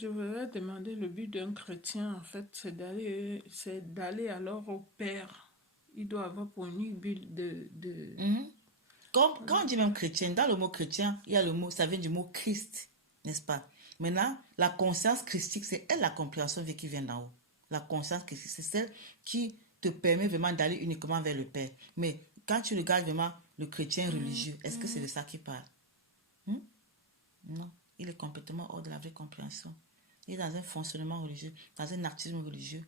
Je voudrais demander le but d'un chrétien, en fait, c'est d'aller alors au Père. Il doit avoir pour unique but Mhm. Quand on dit même chrétien, dans le mot chrétien, il y a le mot, ça vient du mot Christ, n'est-ce pas? Maintenant, la conscience christique, c'est elle la compréhension qui vient d'en haut. La conscience christique, c'est celle qui te permet vraiment d'aller uniquement vers le Père. Mais quand tu regardes vraiment le chrétien religieux, est-ce que c'est de ça qu'il parle? Hmm? Non, il est complètement hors de la vraie compréhension. Il est dans un fonctionnement religieux, dans un actisme religieux.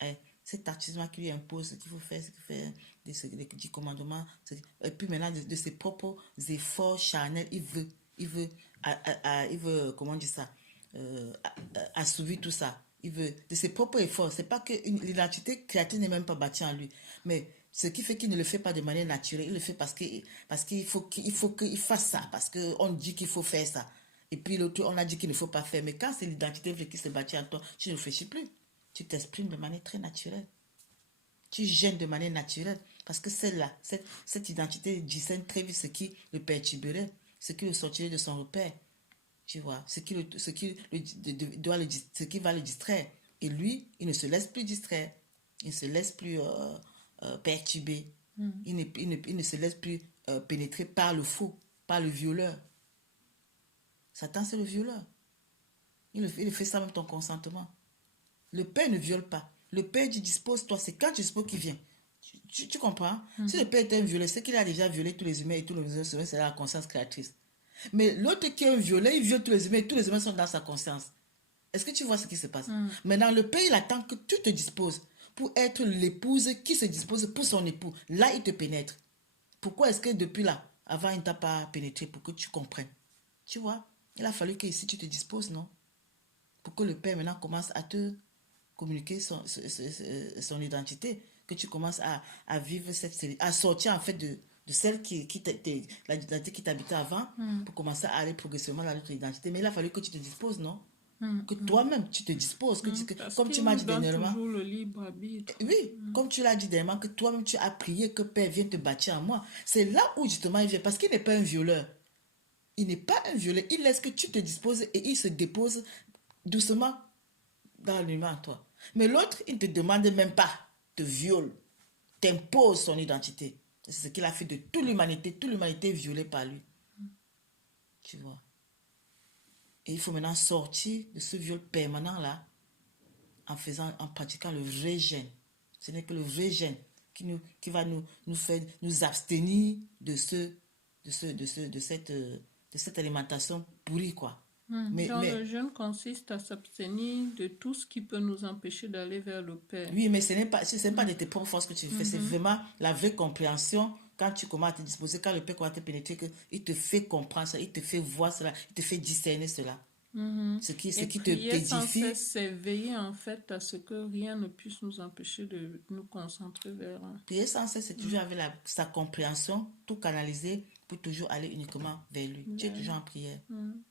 Et cet actisme qui lui impose ce qu'il faut faire, ce qu'il fait, des 10 commandements. Et puis maintenant, de ses propres efforts charnels, il veut, comment dire ça, assouvir tout ça. Il veut, de ses propres efforts. C'est pas que l'identité créative n'est même pas bâtie en lui. Mais ce qui fait qu'il ne le fait pas de manière naturelle, il le fait parce qu'il faut qu'il fasse ça, parce qu'on dit qu'il faut faire ça. Et puis l'autre, on a dit qu'il ne faut pas faire. Mais quand c'est l'identité qui se bâtit en toi, tu ne réfléchis plus. Tu t'exprimes de manière très naturelle. Tu gênes de manière naturelle. Parce que celle-là, cette identité discerne très vite ce qui le perturberait, ce qui le sortirait de son repère. Tu vois, ce qui va le distraire. Et lui, il ne se laisse plus distraire. Il ne se laisse plus perturber. Il ne se laisse plus pénétrer par le faux, par le violeur. Satan, c'est le violeur. Il fait ça même ton consentement. Le père ne viole pas. Le père dit dispose-toi. C'est quand tu disposes qu'il vient. Tu comprends? Si le père était un violeur, c'est qu'il a déjà violé tous les humains et tous les humains, c'est la conscience créatrice. Mais l'autre qui est un violeur, il viole tous les humains et tous les humains sont dans sa conscience. Est-ce que tu vois ce qui se passe? Maintenant, le père, il attend que tu te disposes pour être l'épouse qui se dispose pour son époux. Là, il te pénètre. Pourquoi est-ce que depuis là, avant, il ne t'a pas pénétré pour que tu comprennes? Tu vois? Il a fallu que ici tu te disposes, non? Pour que le père maintenant commence à te communiquer son identité, que tu commences à vivre à sortir en fait de celle l'identité qui t'habitait avant, pour commencer à aller progressivement dans l'autre identité. Mais il a fallu que tu te disposes, non? Que toi-même tu te disposes, Parce comme tu qu'il m'as nous dit donne dernièrement, toujours le libre arbitre. oui, comme tu l'as dit dernièrement, que toi-même tu as prié que Père vienne te bâtir en moi. C'est là où justement il vient, parce qu'il n'est pas un violeur. Il n'est pas un violeur, il laisse que tu te disposes et il se dépose doucement dans l'humain en toi. Mais l'autre, il ne te demande même pas, te viole, t'impose son identité. C'est ce qu'il a fait de toute l'humanité est violée par lui. Tu vois. Et il faut maintenant sortir de ce viol permanent-là en pratiquant le vrai gène. Ce n'est que le vrai gène qui va nous faire nous abstenir de cette alimentation pourrie, quoi. Dans Mais le jeûne consiste à s'abstenir de tout ce qui peut nous empêcher d'aller vers le Père. oui, mais ce n'est pas de tes propres forces que tu fais, c'est vraiment la vraie compréhension quand tu commences à te disposer, quand le Père commence à te pénétrer, il te fait comprendre ça, il te fait voir cela, il te fait discerner cela. Ce Et qui prier sans t'édifie. cesse, c'est veiller en fait à ce que rien ne puisse nous empêcher de nous concentrer vers un. Prier sans cesse, c'est toujours avec sa compréhension, tout canaliser pour toujours aller uniquement vers lui. Tu es toujours en prière.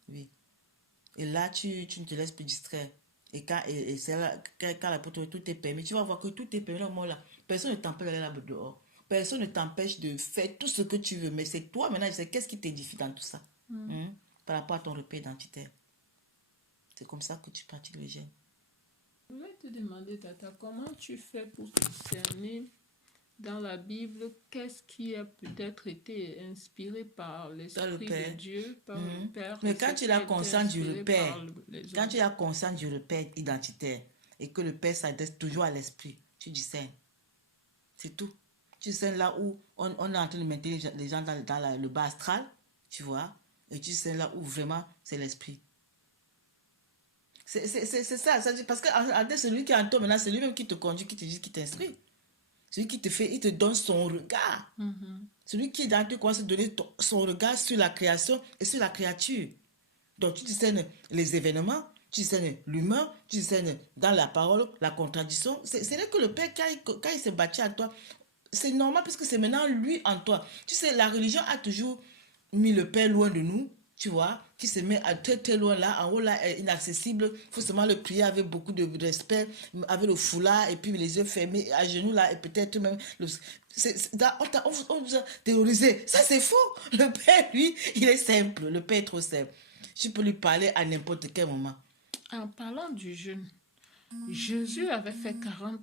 Oui. Et là, tu ne te laisses plus distraire. Et c'est là, quand l'apôtre, tout est permis, tu vas voir que tout est permis au moment là. Personne ne t'empêche d'aller là dehors. Personne ne t'empêche de faire tout ce que tu veux. Mais c'est toi maintenant, c'est qu'est-ce qui t'édifie dans tout ça. Par rapport à ton repère identitaire. C'est comme ça que tu pratiques le gène. Je vais te demander, Tata, comment tu fais pour discerner dans la Bible qu'est-ce qui a peut-être été inspiré par Dans le l'Esprit de Père. Dieu, par le Père, et Mais ce quand tu qui a as été conscience du inspiré par repère, les quand hommes. tu as conscience du repère identitaire et que le Père s'adresse toujours à l'esprit, tu discernes. C'est tout. Tu sais là où on est en train de mettre les gens dans le bas astral, tu vois, et tu sais là où vraiment c'est l'esprit. C'est ça, parce que celui qui est en toi maintenant, c'est lui-même qui te conduit, qui te dit, qui t'instruit. Celui qui te fait, il te donne son regard. Celui qui est dans toi commence à donner son regard sur la création et sur la créature. Donc tu discernes les événements, tu discernes l'humain, tu discernes dans la parole, la contradiction. C'est vrai que le Père, quand il s'est bâti à toi, c'est normal parce que c'est maintenant lui en toi. Tu sais, la religion a toujours mis le Père loin de nous, tu vois, qui se met à très très loin là, en haut là, inaccessible. Il faut seulement le prier avec beaucoup de respect, avec le foulard et puis les yeux fermés, à genoux là, et peut-être même. On vous a théorisé. Ça c'est faux. Le Père, lui, il est simple. Le Père est trop simple. Je peux lui parler à n'importe quel moment. En parlant du jeûne, Jésus avait fait 40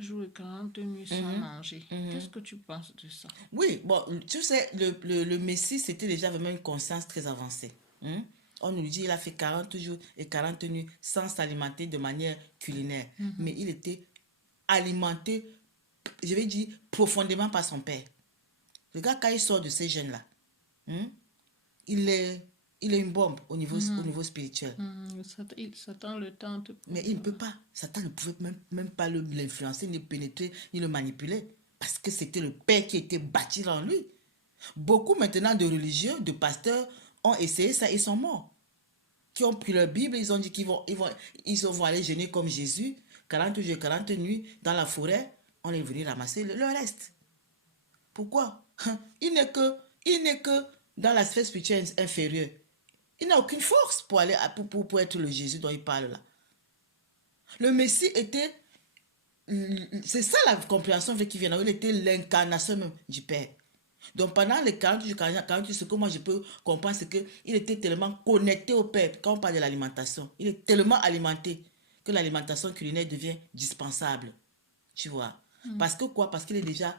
jours et 40 nuits sans manger. Qu'est-ce que tu penses de ça? Oui, bon, tu sais, le Messie, c'était déjà vraiment une conscience très avancée. Hein. On nous dit il a fait 40 jours et 40 nuits sans s'alimenter de manière culinaire. Mais il était alimenté, je vais dire, profondément par son Père. Regarde quand il sort de ces jeunes-là. Hein, il est une bombe au niveau spirituel. Satan le tente. Mais il ne peut pas. Satan ne pouvait même pas l'influencer, ni le pénétrer, ni le manipuler. Parce que c'était le Père qui était bâti en lui. Beaucoup maintenant de religieux, de pasteurs ont essayé ça et sont morts. Qui ont pris leur Bible, ils ont dit qu'ils vont aller jeûner comme Jésus, 40 jours, 40 nuits dans la forêt. On est venu ramasser le reste. Pourquoi? Il n'est que dans la sphère spirituelle inférieure. Il n'a aucune force pour être le Jésus dont il parle là. Le Messie était, c'est ça la compréhension qui vient, il était l'incarnation même du Père. Donc pendant les 40 jours, ce que moi je peux comprendre, c'est qu'il était tellement connecté au Père. Quand on parle de l'alimentation, il est tellement alimenté que l'alimentation culinaire devient dispensable. Tu vois. Parce que quoi? Parce qu'il est déjà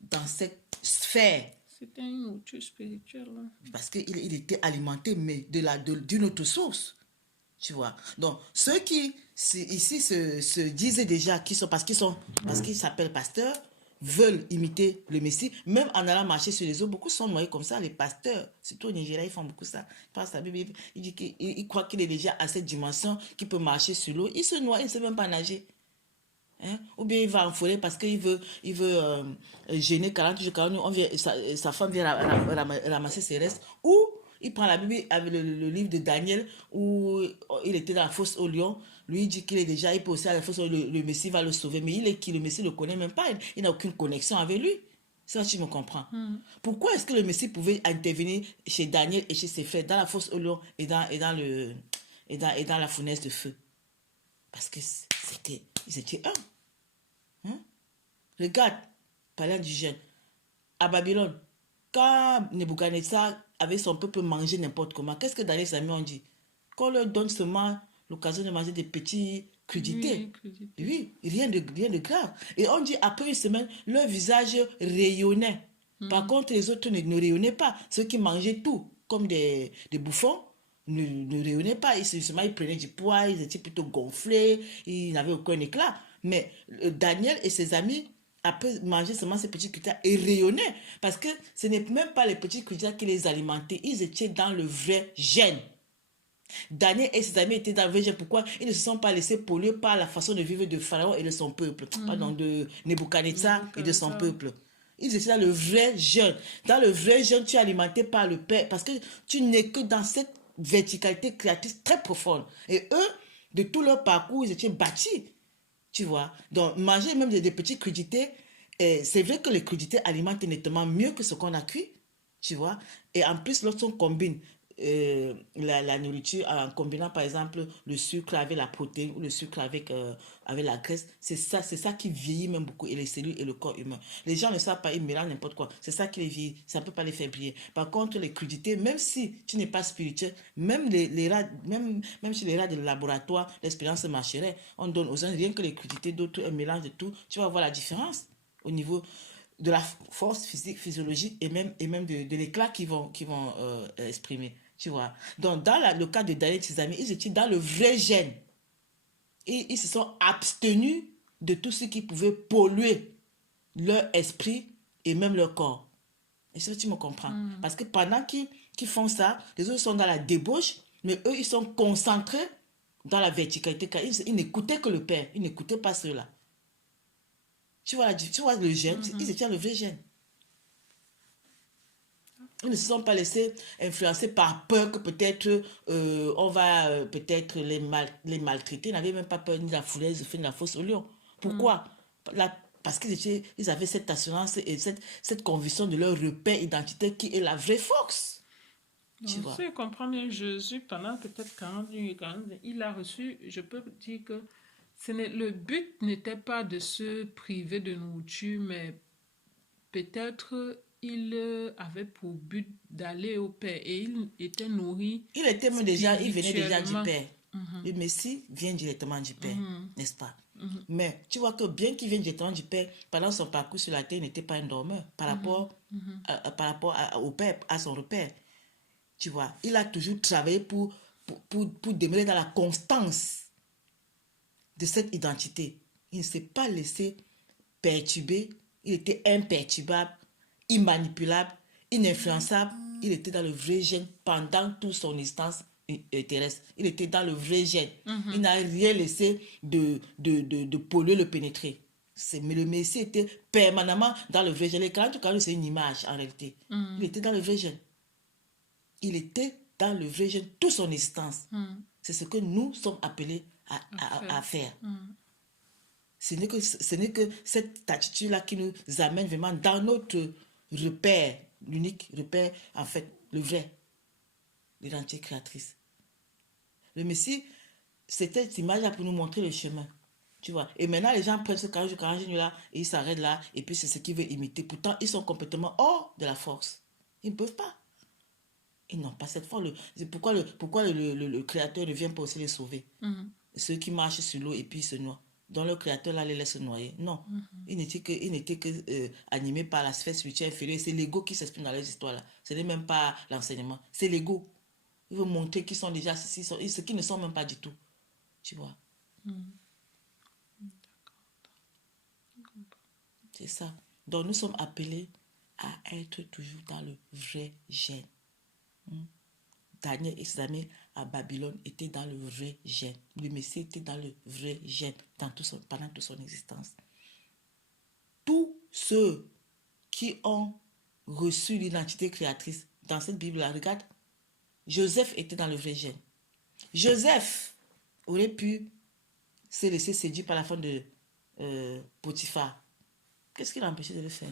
dans cette sphère. C'était une nourriture spirituelle. Hein. Parce qu'il était alimenté, mais d'une autre source. Tu vois. Donc, ceux qui ici se disaient déjà parce qu'ils s'appellent pasteurs, veulent imiter le Messie, même en allant marcher sur les eaux, beaucoup sont noyés comme ça, les pasteurs, surtout au Nigeria, ils font beaucoup ça. Ils passent la Bible, ils disent qu'ils croient qu'il est déjà à cette dimension, qu'il peut marcher sur l'eau, il se noie, il ne sait même pas nager. Hein? Ou bien il va en forêt parce qu'il veut gêner 40 jours, 40 jours, sa femme vient ramasser ses restes, ou il prend la Bible avec le livre de Daniel où il était dans la fosse au lion. Lui, il dit qu'il est déjà, il peut aussi à la fosse, le Messie va le sauver. Mais il est qui? Le Messie ne le connaît même pas. Il n'a aucune connexion avec lui. Ça, tu me comprends. Pourquoi est-ce que le Messie pouvait intervenir chez Daniel et chez ses frères dans la fosse au lion et dans la fournaise de feu? Parce que ils étaient un. Hein? Regarde, parlant du jeûne. À Babylone, quand Nebuchadnezzar avait son peuple mangé n'importe comment, qu'est-ce que Daniel et ses amis ont dit? Qu'on leur donne seulement l'occasion de manger des petits crudités. Oui, rien de grave. Et on dit, après une semaine, leur visage rayonnait. Par contre, les autres ne rayonnaient pas. Ceux qui mangeaient tout, comme des bouffons, ne rayonnaient pas. Ils prenaient du poids, ils étaient plutôt gonflés, ils n'avaient aucun éclat. Mais Daniel et ses amis, après manger seulement ces petits critères et rayonner. Parce que ce n'est même pas les petits critères qui les alimentaient. Ils étaient dans le vrai gène. Daniel et ses amis étaient dans le vrai gène. Pourquoi? Ils ne se sont pas laissés polluer par la façon de vivre de Pharaon et de son peuple. Pardon, de Nebuchadnezzar et de son peuple. Ils étaient dans le vrai gène. Dans le vrai gène, tu es alimenté par le Père. Parce que tu n'es que dans cette verticalité créatrice très profonde. Et eux, de tout leur parcours, ils étaient bâtis. Tu vois, donc manger même des petits crudités, c'est vrai que les crudités alimentent nettement mieux que ce qu'on a cuit, tu vois. Et en plus, lorsqu'on combine la nourriture en combinant par exemple le sucre avec la protéine ou le sucre avec la graisse, c'est ça qui vieillit même beaucoup et les cellules et le corps humain. Les gens ne savent pas, ils mélangent n'importe quoi. C'est ça qui les vieillit, ça ne peut pas les faire briller. Par contre, les crudités, même si tu n'es pas spirituel, même les rats, même chez les rats de laboratoire, l'expérience marcherait. On donne aux gens rien que les crudités, d'autres un mélange de tout. Tu vas voir la différence au niveau de la force physique, physiologique et même de l'éclat qu'ils vont exprimer. Tu vois. Donc, dans le cas de Daniel et ses amis, ils étaient dans le vrai gène. Et ils se sont abstenus de tout ce qui pouvait polluer leur esprit et même leur corps. Et ça, tu me comprends. Parce que pendant qu'ils font ça, les autres sont dans la débauche, mais eux, ils sont concentrés dans la verticalité. Car ils n'écoutaient que le Père. Ils n'écoutaient pas ceux-là. Tu vois le gène, ils étaient dans le vrai gène. Ils ne se sont pas laissés influencer par peur que peut-être on va peut-être les maltraiter. Ils n'avaient même pas peur ni de la fournaise de feu ni de la fosse au lion. Pourquoi? Parce qu'ils avaient cette assurance et cette conviction de leur repère identitaire qui est la vraie force. Donc, si je comprends bien, Jésus, pendant peut-être 40 ans, il a reçu, je peux dire que le but n'était pas de se priver de nourriture, mais peut-être il avait pour but d'aller au Père et il était nourri Il était même déjà, il venait déjà du spirituellement. Père. Le Messie vient directement du Père, n'est-ce pas? Mais tu vois que bien qu'il vienne directement du Père, pendant son parcours sur la terre, il n'était pas un dormeur par rapport, au Père, à son repère. Tu vois, il a toujours travaillé pour demeurer dans la constance de cette identité. Il ne s'est pas laissé perturber. Il était imperturbable, immanipulable, ininfluençable. Il était dans le vrai gène pendant toute son existence terrestre. Il était dans le vrai gène. Il n'a rien laissé de polluer le pénétrer. Mais le Messie était permanemment dans le vrai gène. Les 40 c'est une image en réalité. Il était dans le vrai gène. Il était dans le vrai gène toute son existence. C'est ce que nous sommes appelés à faire. Ce n'est que cette attitude-là qui nous amène vraiment dans notre repère, l'unique repère, en fait, le vrai, l'identité créatrice. Le Messie, c'était cette image-là pour nous montrer le chemin. Tu vois. Et maintenant, les gens prennent ce 40 là et ils s'arrêtent là, et puis c'est ce qu'ils veulent imiter. Pourtant, ils sont complètement hors de la force. Ils ne peuvent pas. Ils n'ont pas cette force. C'est pourquoi le Créateur ne vient pas aussi les sauver. Ceux qui marchent sur l'eau et puis ils se noient. Donc le Créateur là les laisse noyer. Non. Il n'était que animé par la sphère spirituelle inférieure. C'est l'ego qui s'exprime dans les histoires là. Ce n'est même pas l'enseignement. C'est l'ego. Il veut montrer qu'ils sont déjà ce qui ne sont même pas du tout. Tu vois. C'est ça. Donc nous sommes appelés à être toujours dans le vrai gène. Daniel et ses amis à Babylone étaient dans le vrai gène. Le Messie était dans le vrai gène pendant toute son existence. Tous ceux qui ont reçu l'identité créatrice dans cette Bible-là, regarde, Joseph était dans le vrai gène. Joseph aurait pu se laisser séduire par la femme de Potiphar. Qu'est-ce qui l'a empêché de le faire?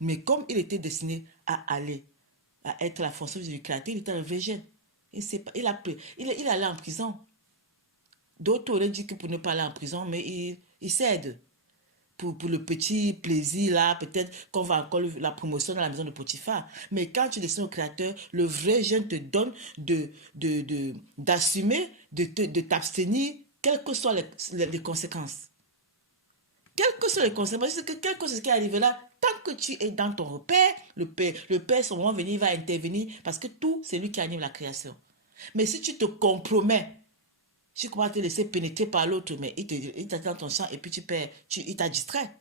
Mais comme il était destiné à être la fonction du Créateur, il était dans le vrai gène. Il est allé en prison. D'autres auraient dit que pour ne pas aller en prison, mais il cède. Pour le petit plaisir là, peut-être qu'on va encore la promotion dans la maison de Potiphar. Mais quand tu destines au Créateur, le vrai gène te donne d'assumer, de t'abstenir, quelles que soient les conséquences. Quelles que soient les conséquences, quel que soit ce qui arrive là, tant que tu es dans ton repère, le Père, son moment venu, il va intervenir parce que tout, c'est lui qui anime la création. Mais si tu te compromets, tu commences à te laisser pénétrer par l'autre, mais il t'attend dans ton champ et puis il t'a distrait.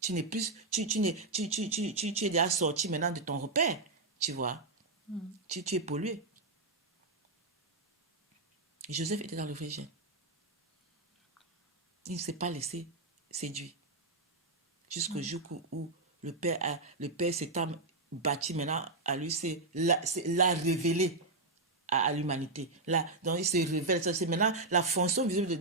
Tu n'es plus, tu es déjà sorti maintenant de ton repère, tu vois. Tu es pollué. Et Joseph était dans le vrai gène. Il ne s'est pas laissé séduire. Jusqu'au jour où le Père s'est bâti maintenant à lui, l'a révélé à l'humanité. Là, donc il se révèle. C'est maintenant la fonction visible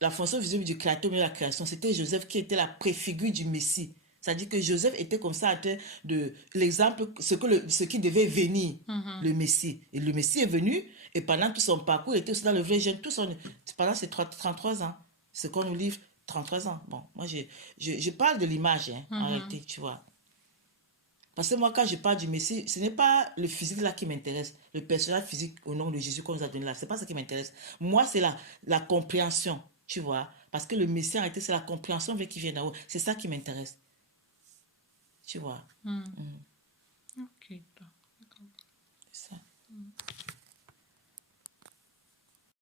la fonction visible du Créateur de la création. C'était Joseph qui était la préfigure du Messie. C'est-à-dire que Joseph était comme ça de l'exemple, ce qui devait venir, le Messie. Et le Messie est venu, et pendant tout son parcours, il était aussi dans le vrai gène, pendant ses 33 ans. Ce qu'on nous livre, 33 ans. Bon, moi, je parle de l'image, en réalité, tu vois. Parce que moi, quand je parle du Messie, ce n'est pas le physique là qui m'intéresse, le personnage physique au nom de Jésus qu'on nous a donné là. Ce n'est pas ça qui m'intéresse. Moi, c'est la compréhension, tu vois. Parce que le Messie, en réalité, c'est la compréhension qui vient d'en haut. C'est ça qui m'intéresse. Tu vois. Ok, d'accord. C'est ça.